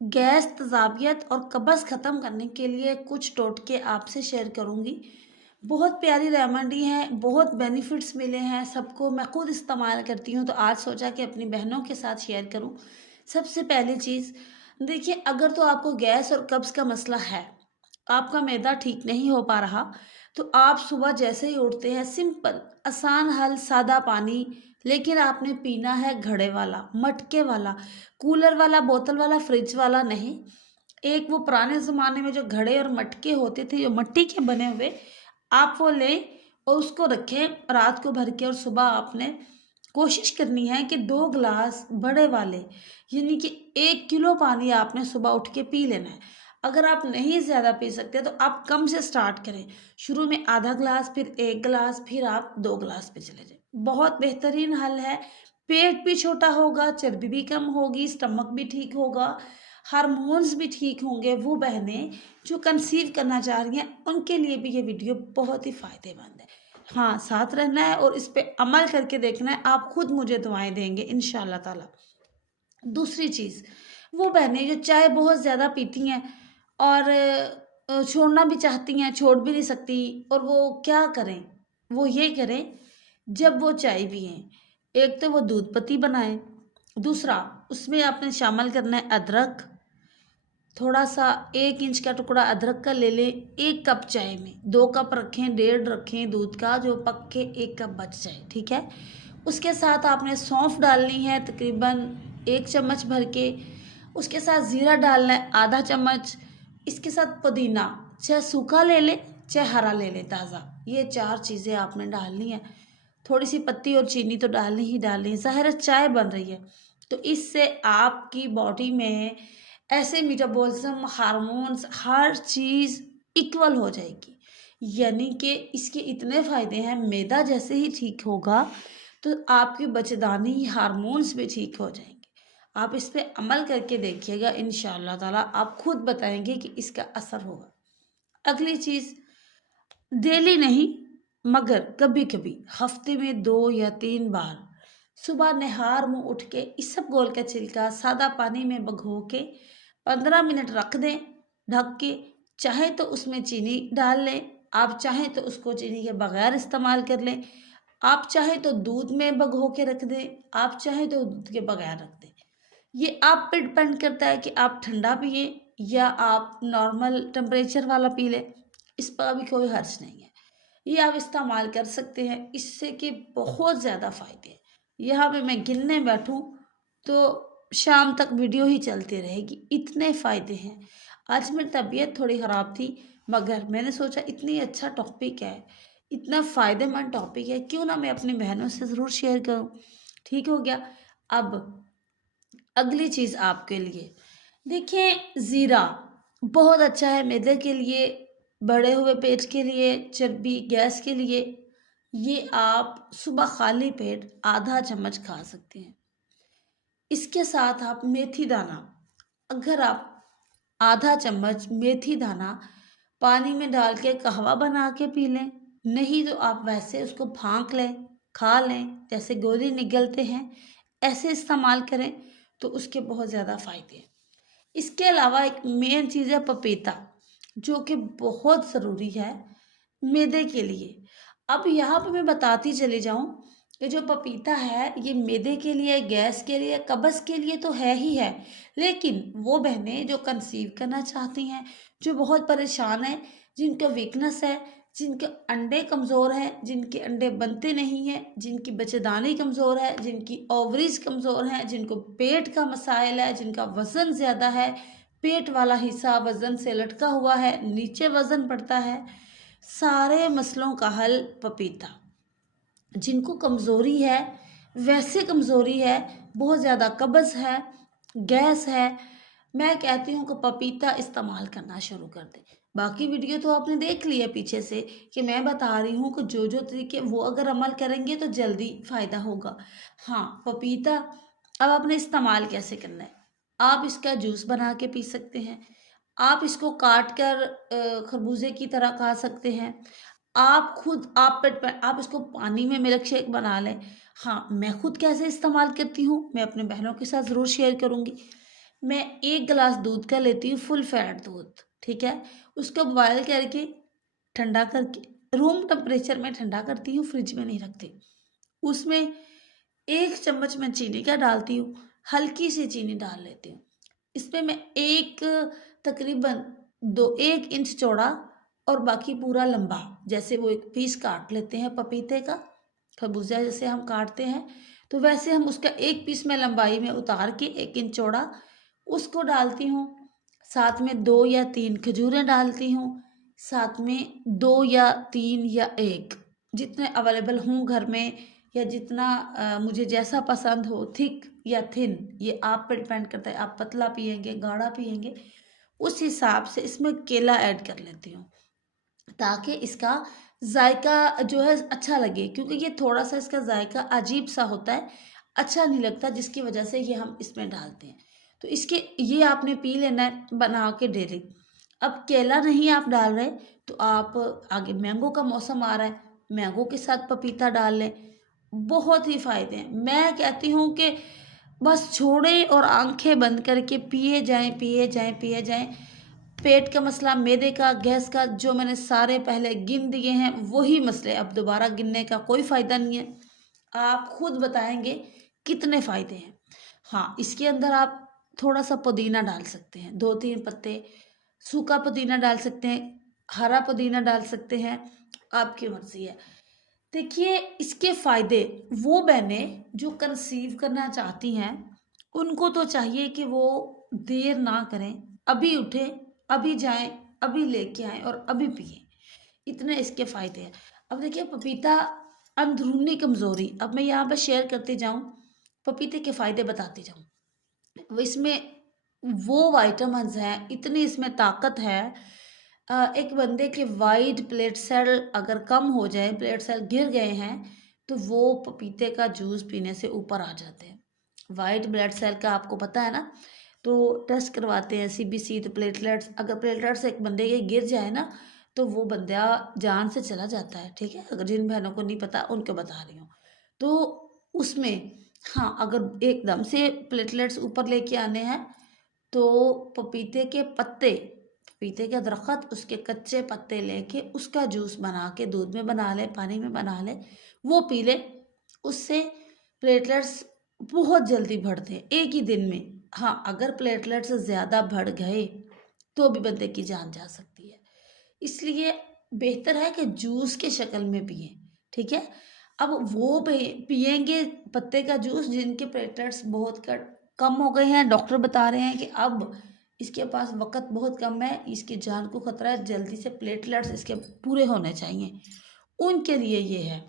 Gas, तेज़ाबियत और कब्ज़ ख़त्म करने के लिए कुछ टोटके आपसे शेयर करूँगी। बहुत प्यारी रेमेडी है, बहुत बेनिफिट्स मिले हैं सबको, मैं खुद इस्तेमाल करती हूँ, तो आज सोचा कि अपनी बहनों के साथ शेयर करूँ। सबसे पहली चीज़, देखिए अगर तो आपको गैस और कब्ज़ का मसला है, आपका मैदा ठीक नहीं हो पा रहा, तो आप सुबह जैसे ही उठते हैं सिंपल, आसान हल सादा पानी, लेकिन आपने पीना है घड़े वाला, मटके वाला, कूलर वाला, बोतल वाला, फ्रिज वाला नहीं। एक वो पुराने ज़माने में जो घड़े और मटके होते थे, जो मिट्टी के बने हुए, आप वो लें और उसको रखें रात को भर के, और सुबह आपने कोशिश करनी है कि 2 ग्लास बड़े वाले, यानी कि 1 किलो पानी आपने सुबह उठ के पी लेना है। अगर आप नहीं ज़्यादा पी सकते तो आप कम से स्टार्ट करें। शुरू में आधा ग्लास, फिर 1 ग्लास, फिर आप 2 ग्लास पे चले जाएँ। बहुत बेहतरीन हल है। पेट भी छोटा होगा, चर्बी भी कम होगी, स्टमक भी ठीक होगा, हार्मोन्स भी ठीक होंगे। वो बहनें जो कंसीव करना चाह रही हैं, उनके लिए भी ये वीडियो बहुत ही फ़ायदेमंद है। हाँ, साथ रहना है और इस पे अमल करके देखना है, आप खुद मुझे दुआएँ देंगे इंशाअल्लाह ताला। दूसरी चीज़, वो बहनें जो चाय बहुत ज़्यादा पीती हैं और छोड़ना भी चाहती हैं, छोड़ भी नहीं सकती, और वो क्या करें? वो ये करें, जब वो चाय पिएँ, एक तो वो दूध पत्ती बनाएँ, दूसरा उसमें आपने शामिल करना है अदरक, थोड़ा-सा 1 इंच का टुकड़ा अदरक का ले लें, 1 कप चाय में, 2 कप रखें, डेढ़ रखें दूध का, जो पक के 1 कप बच जाए, ठीक है? उसके साथ आपने सौंफ डालनी है तकरीबन 1 चम्मच भर के, उसके साथ ज़ीरा डालना है आधा चम्मच, इसके साथ पुदीना, चाहे सूखा ले लें, चाहे हरा ले लें ताज़ा, ये 4 चीज़ें आपने डालनी है। थोड़ी-सी पत्ती और चीनी तो डालनी ही डालनी है, ज़ाहिर है चाय बन रही है, तो इससे आपकी बॉडी में ऐसे मेटाबॉलिज्म, हार्मोन्स, हर चीज़ इक्वल हो जाएगी। यानी कि इसके इतने फ़ायदे हैं, मैदा जैसे ही ठीक होगा, तो आपकी बच्चेदानी, हार्मोन्स भी ठीक हो जाएँगे। आप इस पे अमल करके देखिएगा, इंशाअल्लाह ताला आप खुद बताएँगे कि इसका असर होगा। अगली चीज़, डेली नहीं मगर कभी-कभी हफ्ते में 2 या 3 बार सुबह निहार मुँह उठ के इसबगोल का छिलका सादा पानी में भिगो के 15 मिनट रख दें ढक के। चाहे तो उसमें चीनी डाल लें, आप चाहें तो उसको चीनी के बगैर इस्तेमाल कर लें, आप चाहें तो दूध में भिगो के रख दें, आप चाहें तो दूध के बगैर रख दें। ये आप पे डिपेंड करता है कि आप ठंडा पिएँ या आप नॉर्मल टेम्परेचर वाला पी लें, इस पर अभी कोई हर्ज नहीं है। ये आप इस्तेमाल कर सकते हैं, इससे कि बहुत ज़्यादा फ़ायदे हैं। यहाँ पे मैं गिनने बैठूँ तो शाम तक वीडियो ही चलती रहेगी, इतने फ़ायदे हैं। आज मेरी तबीयत थोड़ी ख़राब थी, मगर मैंने सोचा इतनी अच्छा टॉपिक है, इतना फ़ायदेमंद टॉपिक है, क्यों ना मैं अपनी बहनों से ज़रूर शेयर करूँ। ठीक हो गया। अब अगली चीज़ आपके लिए, देखिए ज़ीरा बहुत अच्छा है मैदे के लिए, बढ़े हुए पेट के लिए, चर्बी, गैस के लिए। ये आप सुबह खाली पेट आधा चम्मच खा सकते हैं। इसके साथ आप मेथी दाना, अगर आप आधा चम्मच मेथी दाना पानी में डाल के कहवा बना के पी लें, नहीं तो आप वैसे उसको फाँक लें, खा लें, जैसे गोली निगलते हैं, ऐसे इस्तेमाल करें तो उसके बहुत ज़्यादा फ़ायदे हैं। इसके अलावा एक मेन चीज़ है पपीता, जो कि बहुत ज़रूरी है मैदे के लिए। अब यहाँ पे मैं बताती चली जाऊँ कि जो पपीता है ये मैदे के लिए, गैस के लिए, कब्ज़ के लिए तो है ही है, लेकिन वो बहनें जो कंसीव करना चाहती हैं, जो बहुत परेशान हैं, जिनका वीकनेस है, जिनके अंडे कमज़ोर हैं, जिनके अंडे बनते नहीं हैं, जिनकी बच्चेदानी कमज़ोर है, जिनकी ओवरीज़ कमज़ोर हैं, जिनको पेट का मसाइल है, जिनका वज़न ज़्यादा है, पेट वाला हिस्सा वज़न से लटका हुआ है, नीचे वज़न बढ़ता है, सारे मसलों का हल पपीता। जिनको कमज़ोरी है, वैसे कमज़ोरी है, बहुत ज़्यादा कब्ज़ है, गैस है, मैं कहती हूँ कि पपीता इस्तेमाल करना शुरू कर दें। बाकी वीडियो तो आपने देख ली है पीछे से कि मैं बता रही हूँ कि जो-जो तरीके वो अगर अमल करेंगे तो जल्दी फ़ायदा होगा। हाँ, पपीता अब आपने इस्तेमाल कैसे करना है? आप इसका जूस बना के पी सकते हैं, आप इसको काट कर खरबूजे की तरह खा सकते हैं। आप खुद आप इसको पानी में मिल्क शेक बना लें। हाँ, मैं खुद कैसे इस्तेमाल करती हूँ, मैं अपने बहनों के साथ ज़रूर शेयर करूँगी। मैं 1 गिलास दूध का लेती हूँ, फुल फैट दूध, ठीक है। उसको बॉयल करके ठंडा करके रूम टेम्परेचर में ठंडा करती हूँ, फ्रिज में नहीं रखती। उसमें 1 चम्मच मैं चीनी का डालती हूँ, हल्की सी चीनी डाल लेती हूँ। इसमें मैं एक तकरीबन 1 इंच चौड़ा और बाकी पूरा लंबा, जैसे वो एक पीस काट लेते हैं पपीते का, खरबूजा जैसे हम काटते हैं, तो वैसे हम उसका एक पीस में लंबाई में उतार के 1 इंच चौड़ा उसको डालती हूँ। साथ में 2 या 3 खजूरें डालती हूँ। साथ में 2 या 3 या 1, जितने अवेलेबल हों घर में, या जितना मुझे जैसा पसंद हो, थिक या थिन, ये आप पे डिपेंड करता है, आप पतला पिएंगे गाढ़ा पिएंगे, उस हिसाब से इसमें केला ऐड कर लेती हूँ, ताकि इसका जायका जो है अच्छा लगे, क्योंकि ये थोड़ा सा इसका जायका अजीब सा होता है, अच्छा नहीं लगता, जिसकी वजह से ये हम इसमें डालते हैं। तो इसके ये आपने पी लेना है बना के डेली। अब केला नहीं आप डाल रहे, तो आप आगे मैंगो का मौसम आ रहा है, मैंगो के साथ पपीता डाल लें, बहुत ही फायदे हैं। मैं कहती हूँ कि बस छोड़ें और आंखें बंद करके पिए जाएं, पिए जाएं, पिए जाएं। पेट का मसला, मैदे का, गैस का, जो मैंने सारे पहले गिन दिए हैं वही मसले, अब दोबारा गिनने का कोई फ़ायदा नहीं है। आप खुद बताएंगे कितने फ़ायदे हैं। हाँ, इसके अंदर आप थोड़ा सा पुदीना डाल सकते हैं, 2-3 पत्ते सूखा पुदीना डाल सकते हैं, हरा पुदीना डाल सकते हैं, आपकी मर्ज़ी है। देखिए, इसके फ़ायदे, वो बहनें जो कंसीव करना चाहती हैं, उनको तो चाहिए कि वो देर ना करें, अभी उठें, अभी जाएँ, अभी लेके आएँ और अभी पिएँ। इतने इसके फ़ायदे हैं। अब देखिए, पपीता अंदरूनी कमज़ोरी, अब मैं यहाँ पे शेयर करती जाऊँ, पपीते के फ़ायदे बताती जाऊँ। वो इसमें वो विटामिन्स हैं, इतनी इसमें ताकत है। एक बंदे के वाइट ब्लड सेल अगर कम हो जाए, ब्लड सेल गिर गए हैं, तो वो पपीते का जूस पीने से ऊपर आ जाते हैं। वाइट ब्लड सेल का आपको पता है ना, तो टेस्ट करवाते हैं सीबीसी, तो प्लेटलेट्स, अगर प्लेटलेट्स एक बंदे के गिर जाए ना, तो वो बंदा जान से चला जाता है, ठीक है। अगर जिन बहनों को नहीं पता उनको बता रही हूँ, तो उसमें, हाँ, अगर एकदम से प्लेटलेट्स ऊपर लेके आने हैं, तो पपीते के पत्ते, पपीते का दरख्त, उसके कच्चे पत्ते लेके उसका जूस बना के दूध में बना ले, पानी में बना ले, वो पी ले। उससे प्लेटलेट्स बहुत जल्दी बढ़ते हैं एक ही दिन में। हाँ, अगर प्लेटलेट्स ज़्यादा बढ़ गए तो भी बंदे की जान जा सकती है। इसलिए बेहतर है कि जूस के शक्ल में पिए, ठीक है। अब वो पिएंगे पत्ते का जूस जिनके प्लेटलेट्स बहुत कम हो गए हैं, डॉक्टर बता रहे हैं कि अब इसके पास वक़्त बहुत कम है, इसकी जान को खतरा है, जल्दी से प्लेटलेट्स इसके पूरे होने चाहिए, उनके लिए ये है।